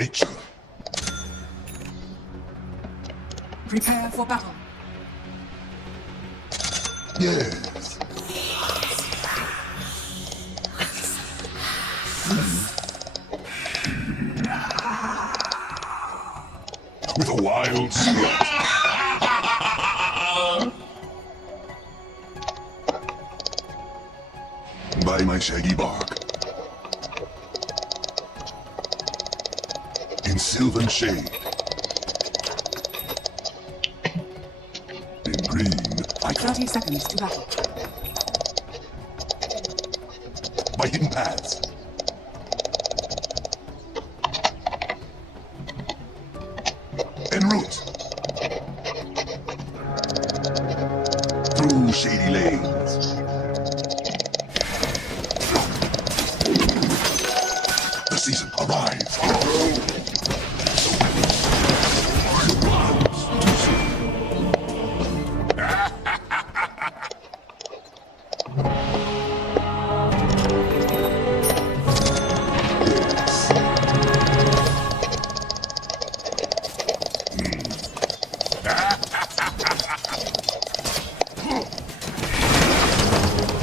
nature. Prepare for battle. Yes. With a wild spirit. By my shaggy bark. In sylvan shade. In green, I 30 seconds to battle. by hidden paths. En route. Through shady lanes. The season arrives. Too soon. Yes.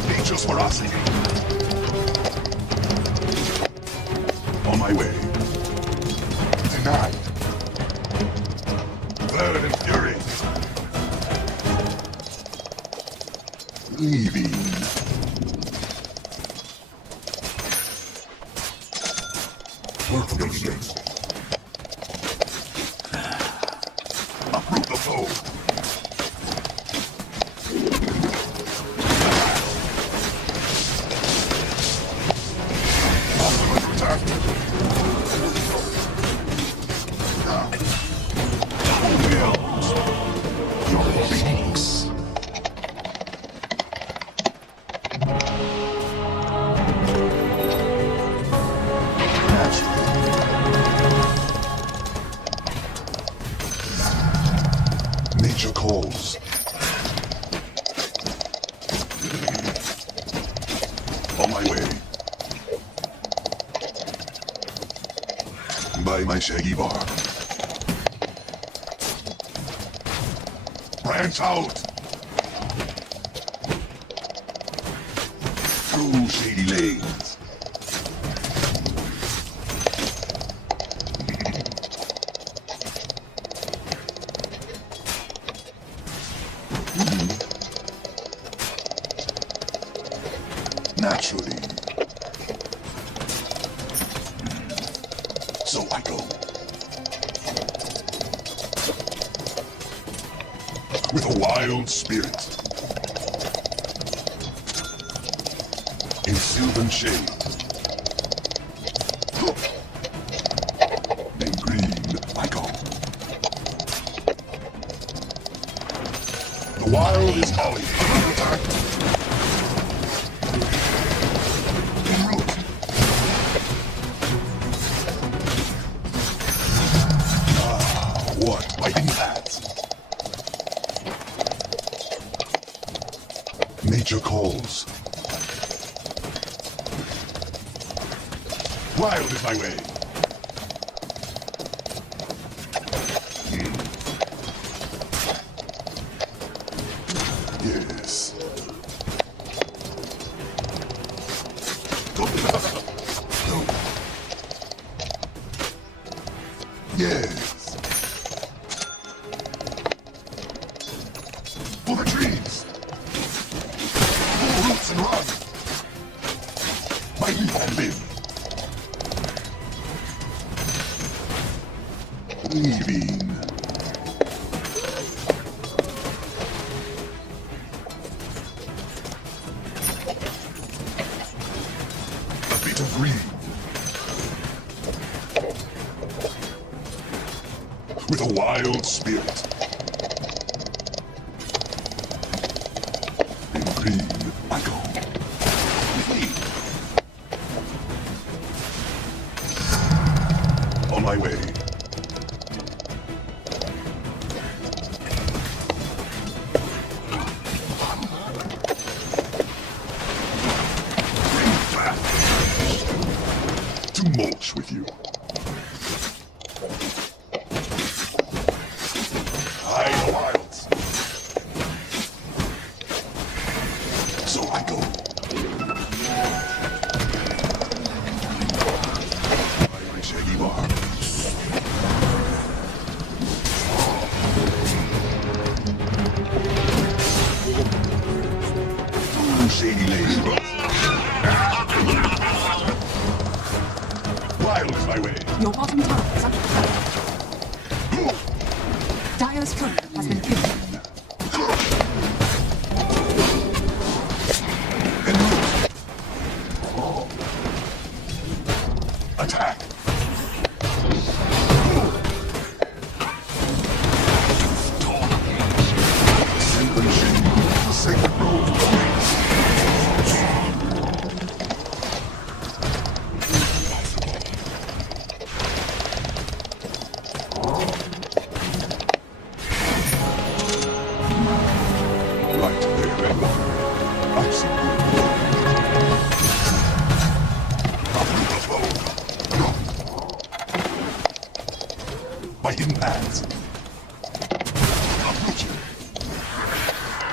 Nature's ferocity. On my way. Denied. Burn and fury. Leaving. Work for your state. Uproot the foe. Ultimate attack. Wills. Your thanks. Nature calls. On my way. By my shaggy bark. Branch out. Through shady lanes. Naturally. So I go. With a wild spirit. In sylvan shade. In green, I go. The wild is holly. En route. What? By hidden paths. Nature calls. Wild is my way. Yes. Yes. For the trees. Pull roots and run. My leaf and live. Leaving. A bit of green. With a wild spirit. In green, I go. With me. On my way. To mulch with you. bottom tower is under attack. Dire's turret has been killed. Attack! Sacred road. Right there, Edward. I see you. By hidden paths. Approaching.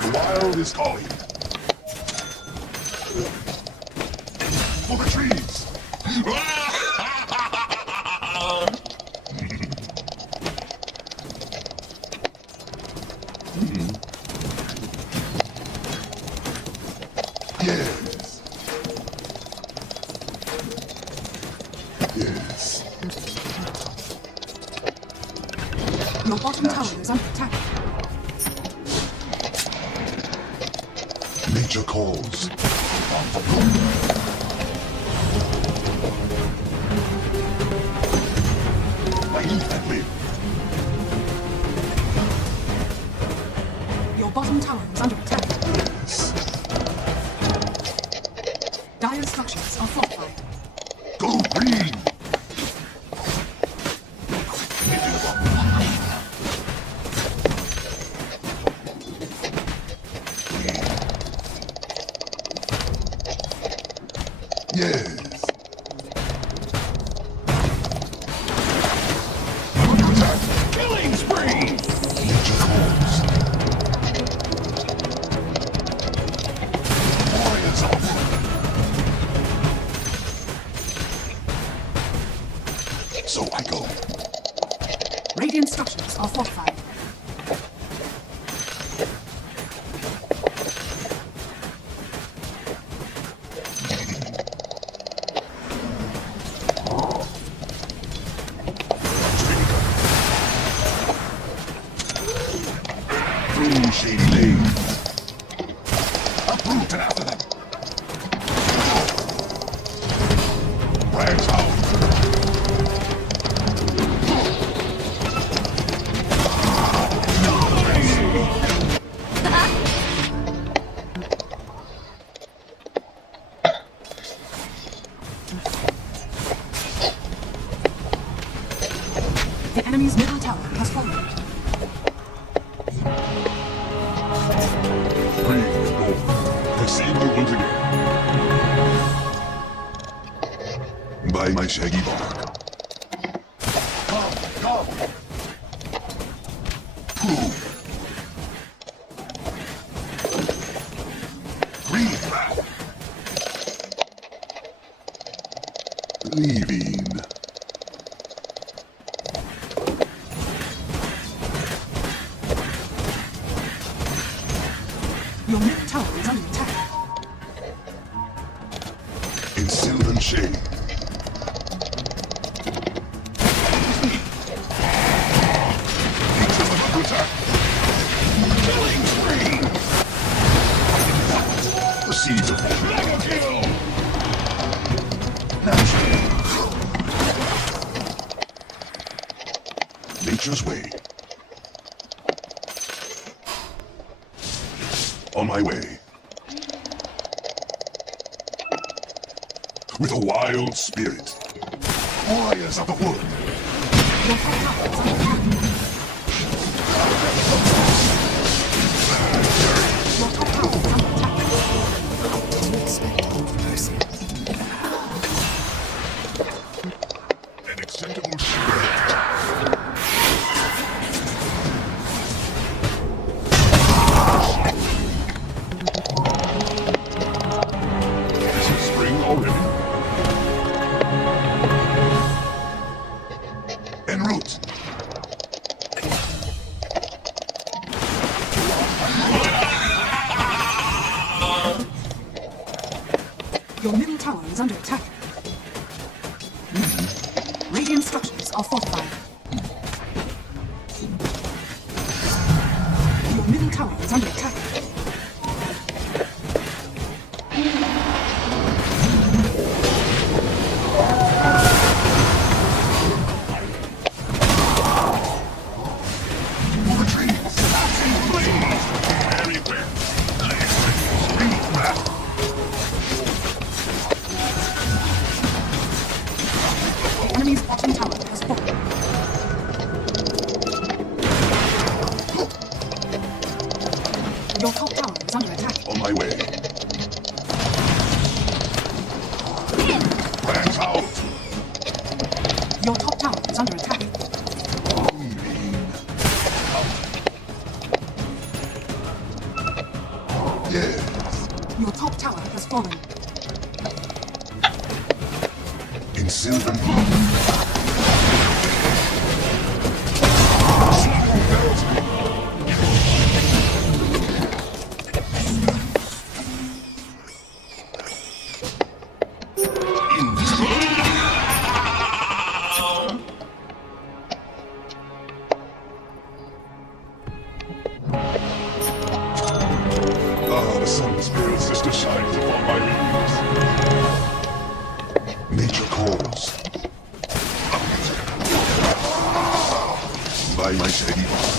The wild is calling. For the trees. Yes. Yes. Your bottom tower is under attack. Nature calls. I eat and live. Your bottom tower is under attack. Yes. Dire structures are fortified. Go green! Yes. Attack! Killing spree! Nature calls. Warriors of the wood. So I go. Radiant structures are fortified. Through shady lanes. Uproot and after them. Rags out. The enemy's middle tower has fallen. Green and gold. Deceiver once again. By my shaggy bark. Come, come. Prove. Green. Leaving. Your middle tower is under attack. In sylvan shade. Nature's under attack. Killing spree! The seeds are falling. Mega kill! Nature's way. On my way. With a wild spirit. Warriors of the wood. Your top tower is under attack. Your top tower is under attack. An acceptable spirit. Is it spring already? En route. Your middle tower is under attack. Radiant structures are are fortified. Your middle tower is under attack. Very well. Scream back. The enemy's bottom tower has fallen. Your top tower is under attack. On my way. Fans out. Your top tower is under attack. Yes. Your top tower has fallen. In silver. The sun spills just to shine upon my wings. Nature calls. By my shady bar.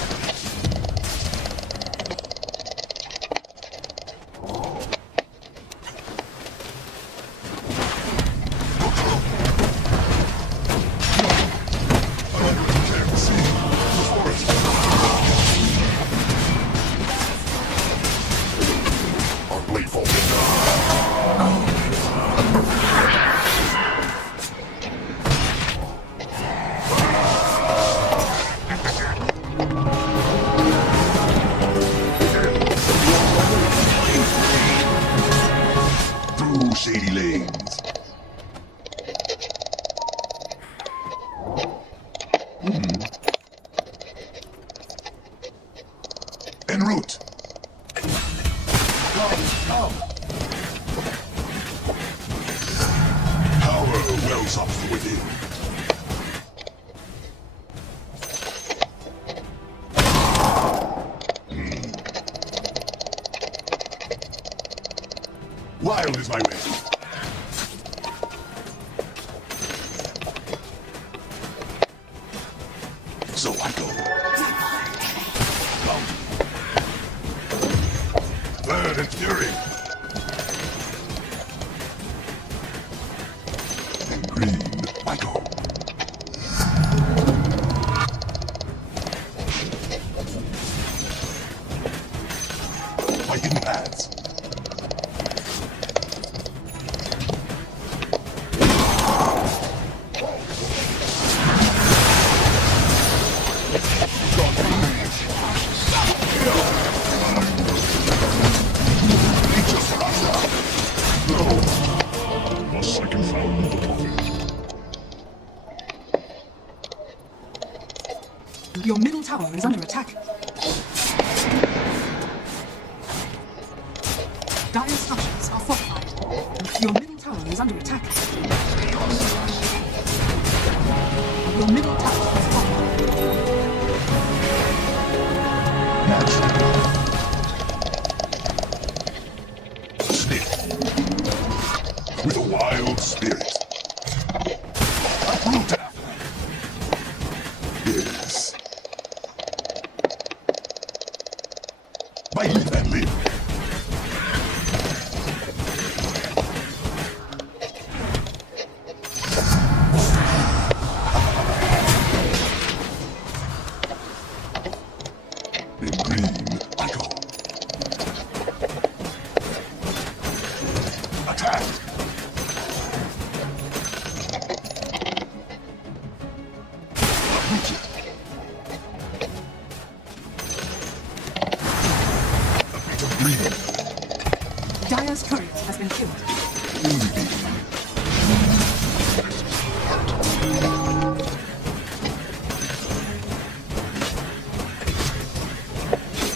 Through shady lanes. En route. Power wells up from within. Wild is my way. So I go. Bird and fury. And green, I go. My hidden paths. Your middle tower is under attack. Dire structures are fortified. Your middle tower is under attack. Your middle tower is fortified. With a wild spirit. Uproot. Yes. By live and live. In green, I go. Attack! Dire's turret has been killed.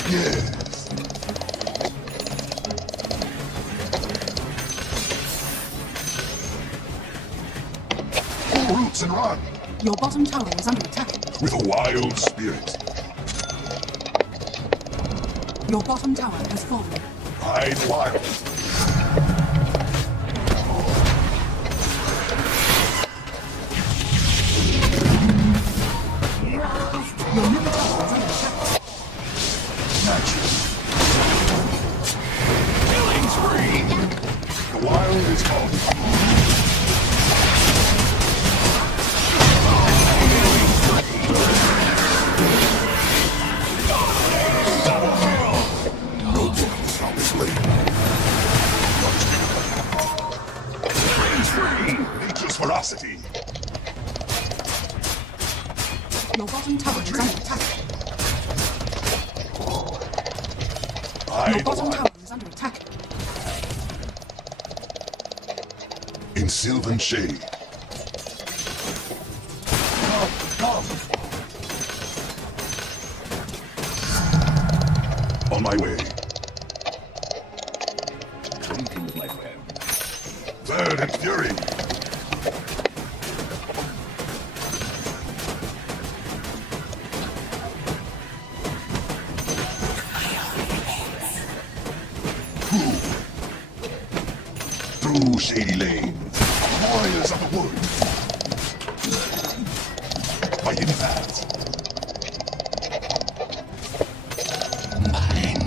Yes. Pull roots and run. Your bottom tower is under attack. With a wild spirit. Your bottom tower has fallen. Ride wild. Your middle tower is under attack. Natural. Killing spree! The wild is on. Double kill! No one shall slay. Killing spree! Nature's ferocity. Your bottom tower is under attack. Your Ride bottom wild. tower is under attack. In sylvan shade. Come, come. On my way. Greetings, my friend. Verdant fury. Through shady lanes, warriors of the wood. By hidden paths. Mine.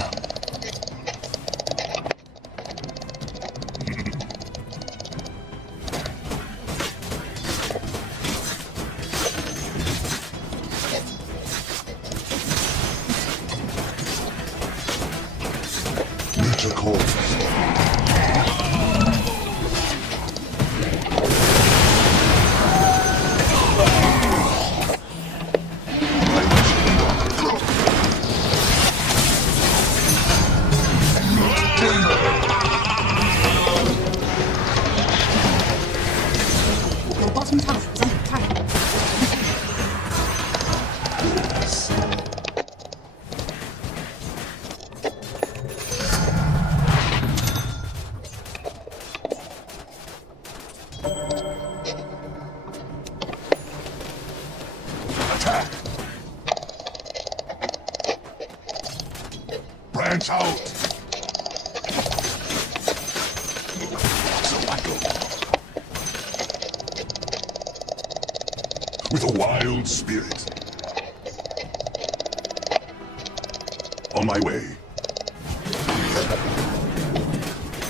Nature calls. Your bottom tower is under attack. Attack! Branch out! So I go. With a wild spirit. On my way.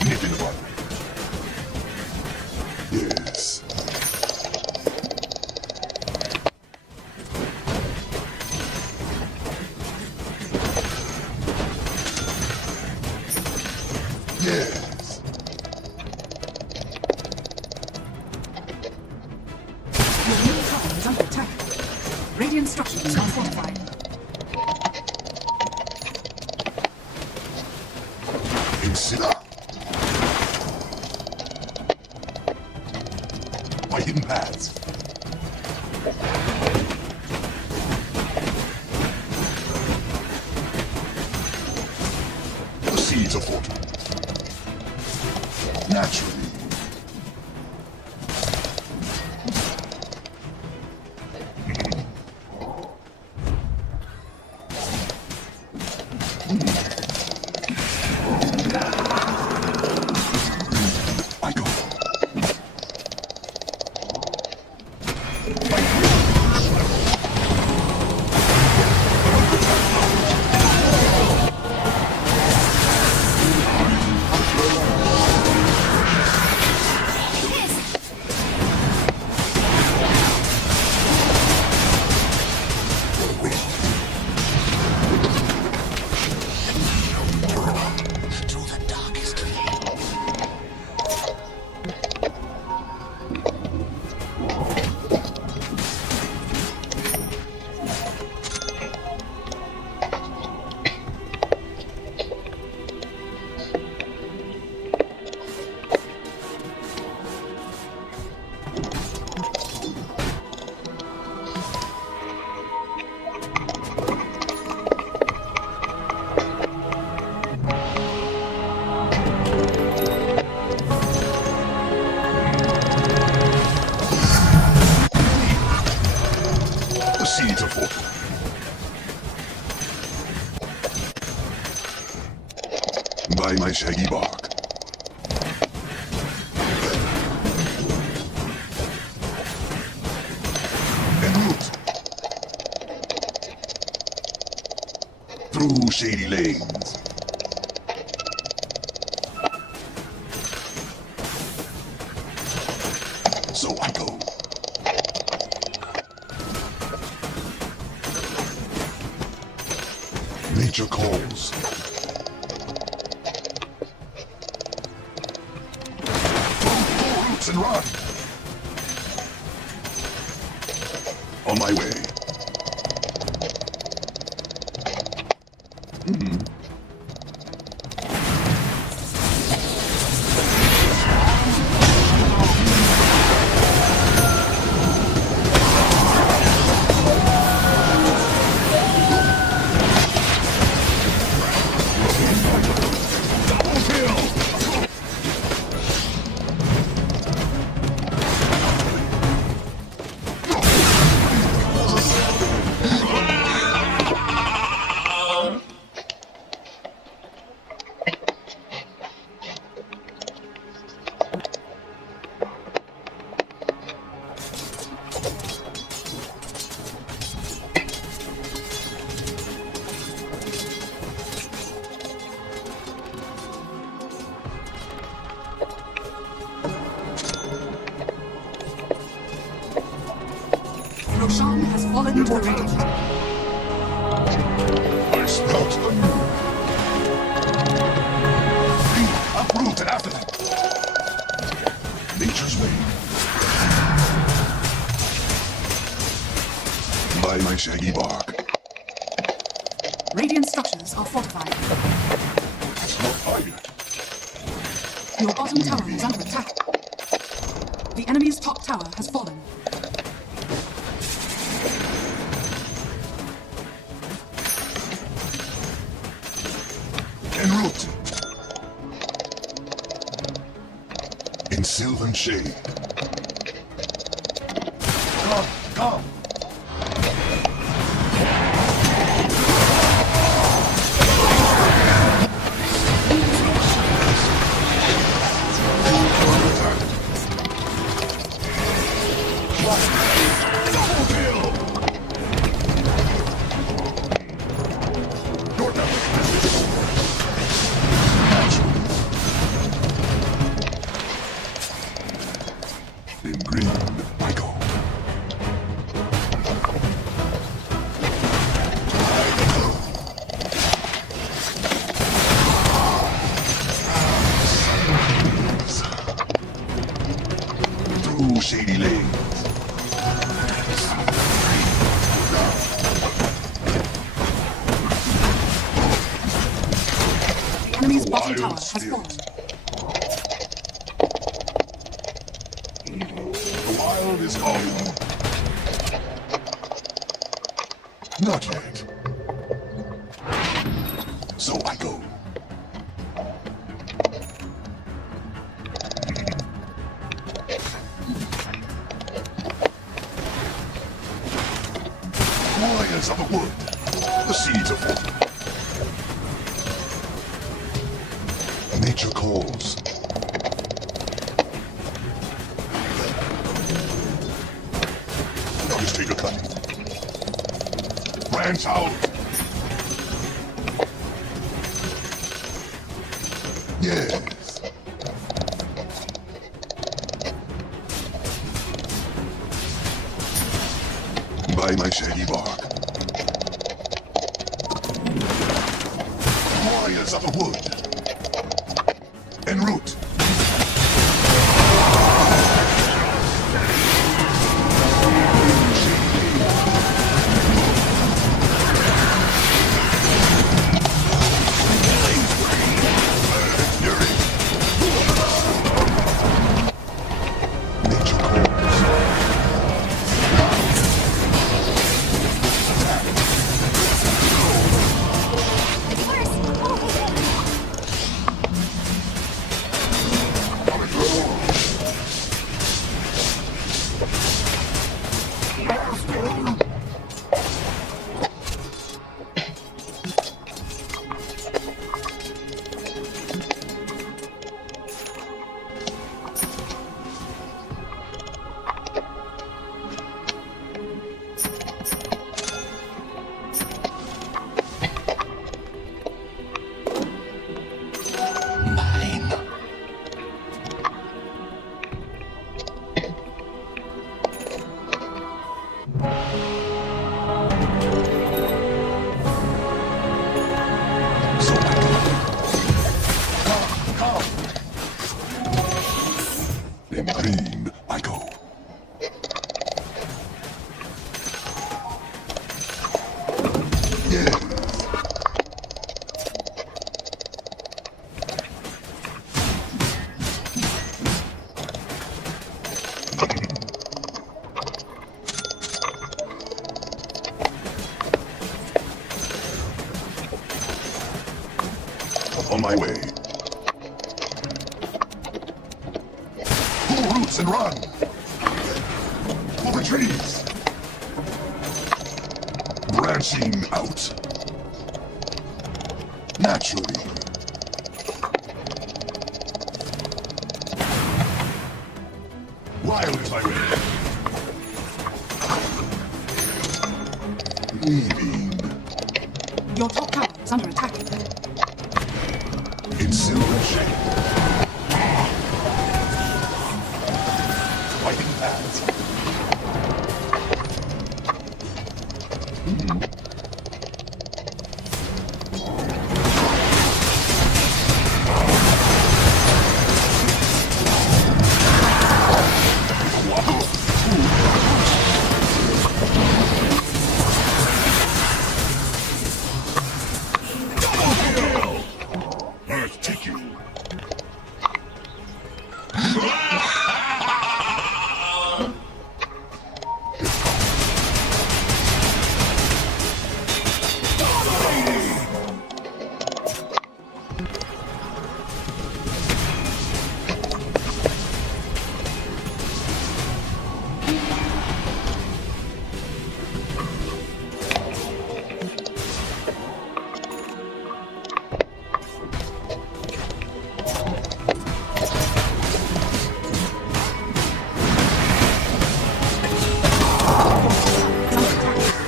Nip in the bud. Yes. Yes. Your middle tower is under attack. Radiant structures are fortified. Consider. By hidden paths. The seeds of fortune. Naturally. I go. Proceed to fort. By my shaggy bark. En route. Through shady lanes. So I go. Nature calls. Pull roots and run. On my way. Roshan has fallen into the radiant. I sprout anew. Uproot and after them. Nature's way. By my shaggy bark. Radiant structures are fortified. Not fired. Your bottom tower is under attack. The enemy's top tower has fallen. En route. In sylvan shade. Come, come. Double kill. Your number. In green, I go. Through shady lanes. The enemy's bottom Wild tower has spirit. fallen. The wild is calling. Not yet. So I go. Warriors of the wood. The seeds of water. Nature calls. I'll just take a cut. Branch out. Yes. By my shaggy bark. Warriors of the wood. En route. Nature calls. On my way. Pull roots and run! For the trees! Branching out. Naturally. Wild is my way. Leaving. Your top tower is under attack. In silver shape. Fighting paths. Earth take you.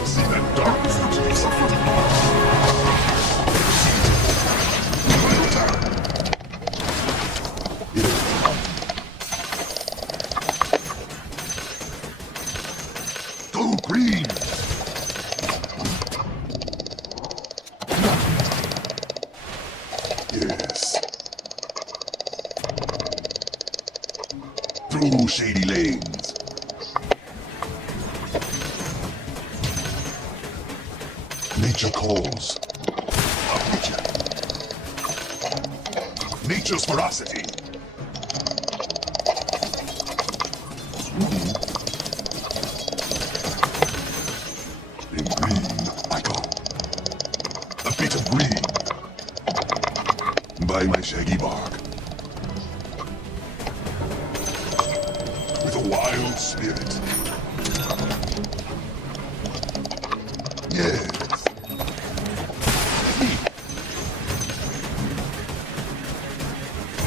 See that dark? Dark structures are fortified. Final attack. It is done. Go green. Yes. Through shady lanes. Nature calls. A nature. Nature's ferocity. In green, I go. A bit of green. By my shaggy bark. With a wild spirit. Yes.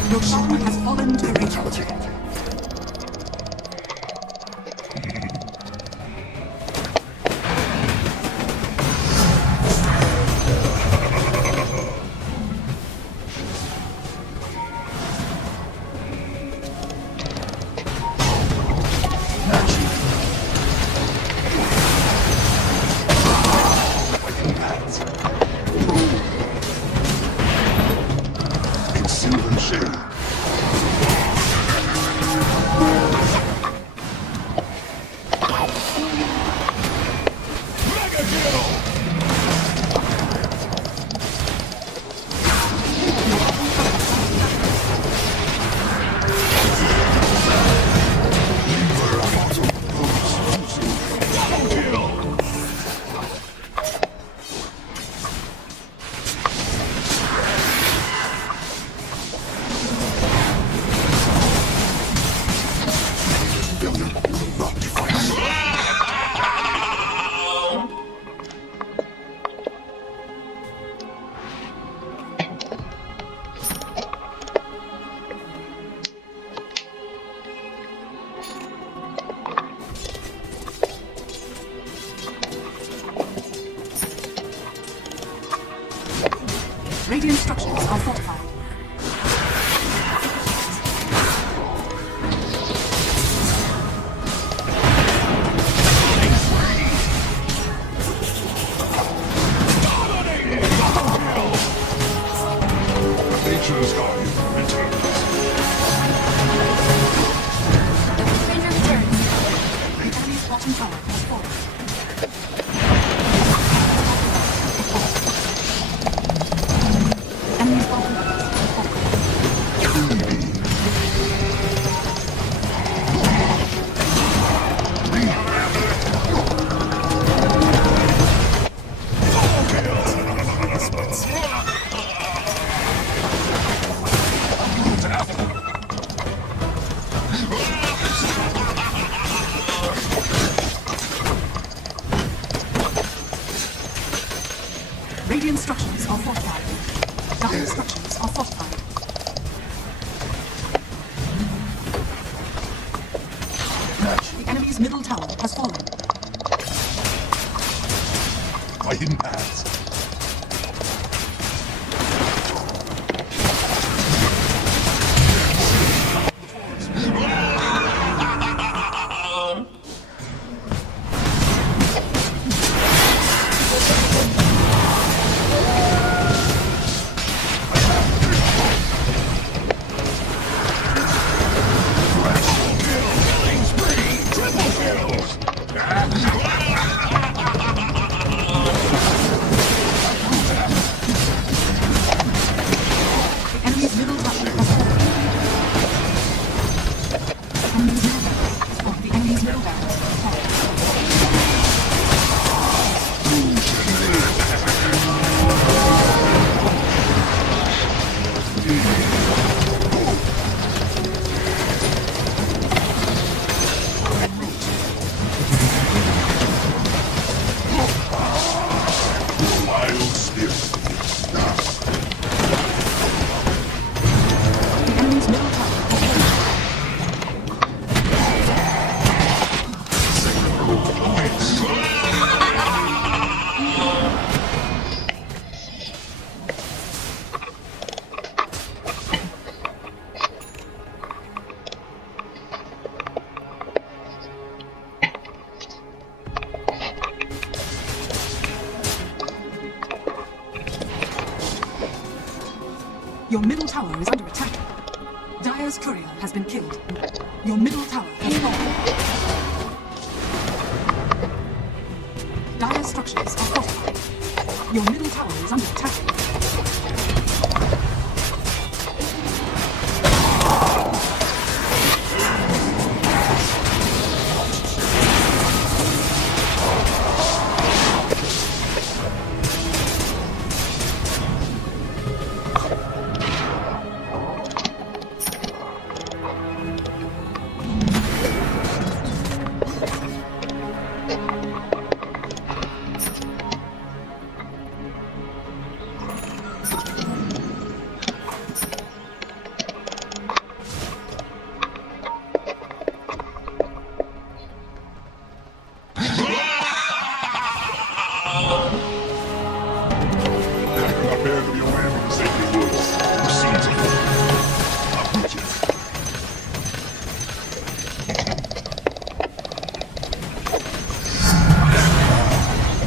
Your shaman has fallen to rate 100. In silver shade. Mega kill! Double kill! Failure will not define us. Radiant structures are fortified. Nature's guardian returns. Danger returns. The enemy's bottom tower has fallen. Enemy's bottom tower Radiant structures are fortified. Dire structures are fortified. The enemy's middle tower has fallen. My hidden paths. The enemy's middle tower has fallen. The enemy's middle barracks has fallen. Wild spirit. The enemy's middle tower has fallen. Your middle tower is under attack. Dire's courier has been killed. Your middle tower has fallen. Dire's structures are fortified. Your middle tower is under attack. I cannot bear to be away from the sacred woods. The seeds of hope. Uproot it.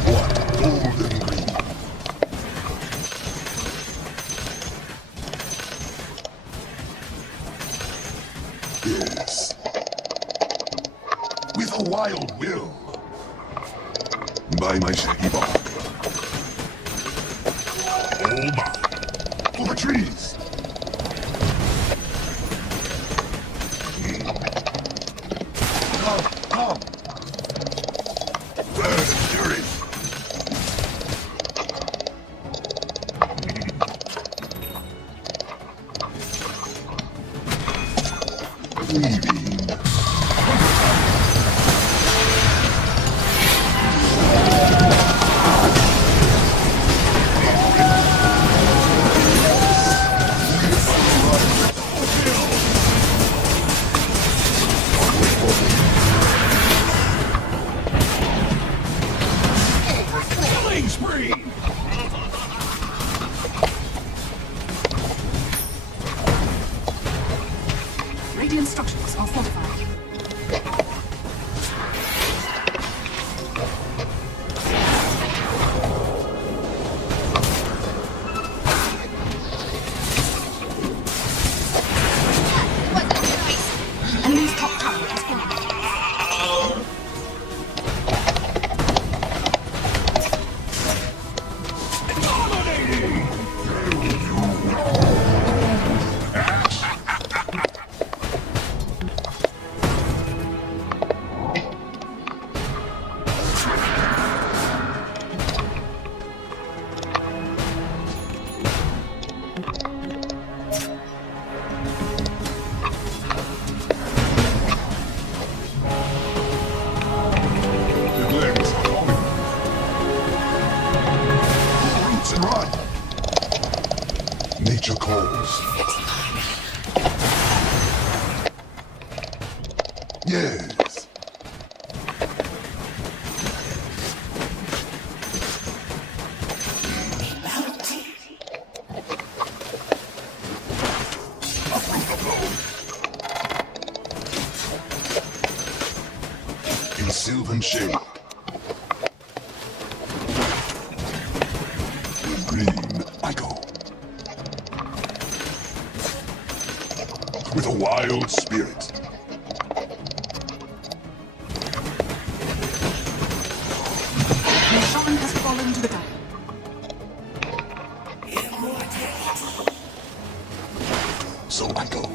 What golden green. Yes. With a wild will. By my shaggy bark. All mine. For the trees. Come, come. Burn and fury. Weaving. Nature calls. Yes. In sylvan shade. Green, I go. With a wild spirit. Your shaman has fallen to the dire. So I go.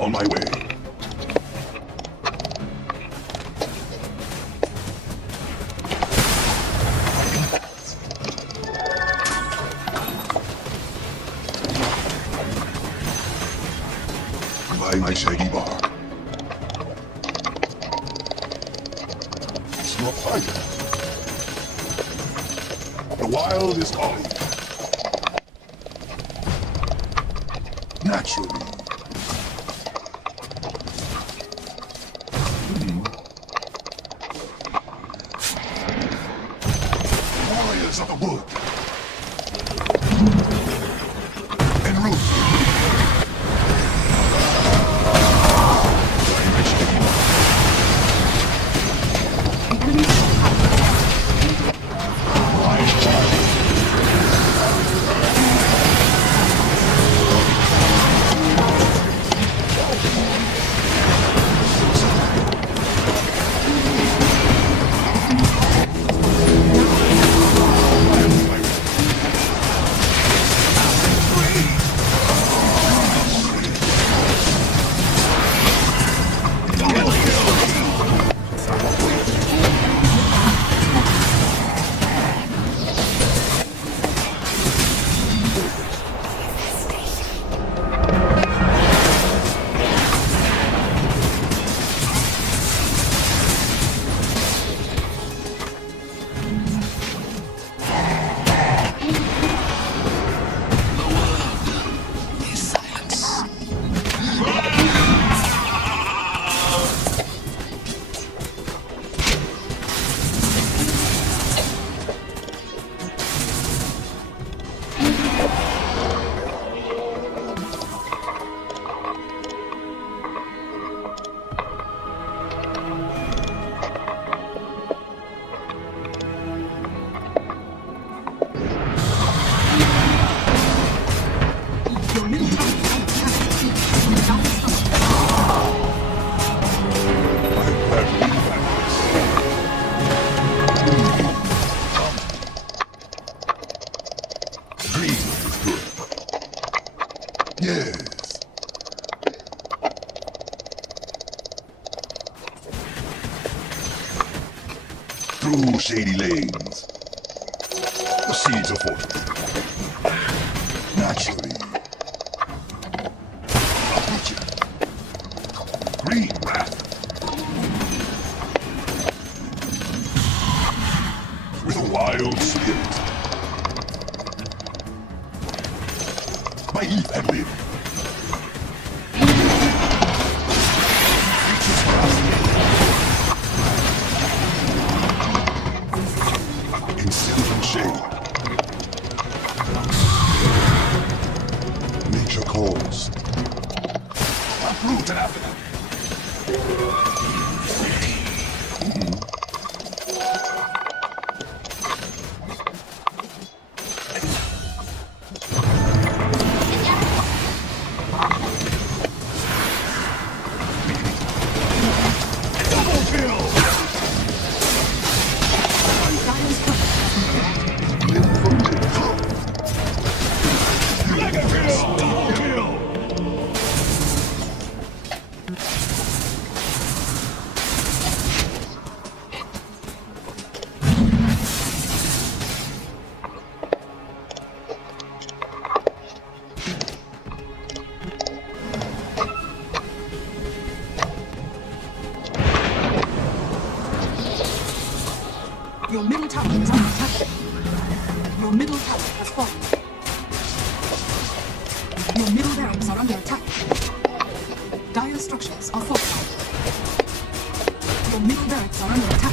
On my way. By my shaggy bark. It's not fighting. The wild is calling. Naturally. Warriors of the wood. En route. Your middle tower is under attack. Dire structures. Green is good. Yes. Through shady lanes. The seeds are fortified. Naturally. Green wrath. With a wild spirit. My leaf and limb. In sylvan shade. Nature calls. Uproot and after that. Dire's cover has been killed. Mega kill! Double kill! Your middle barracks are under attack. Dire structures are fortified. Your middle barracks are under attack.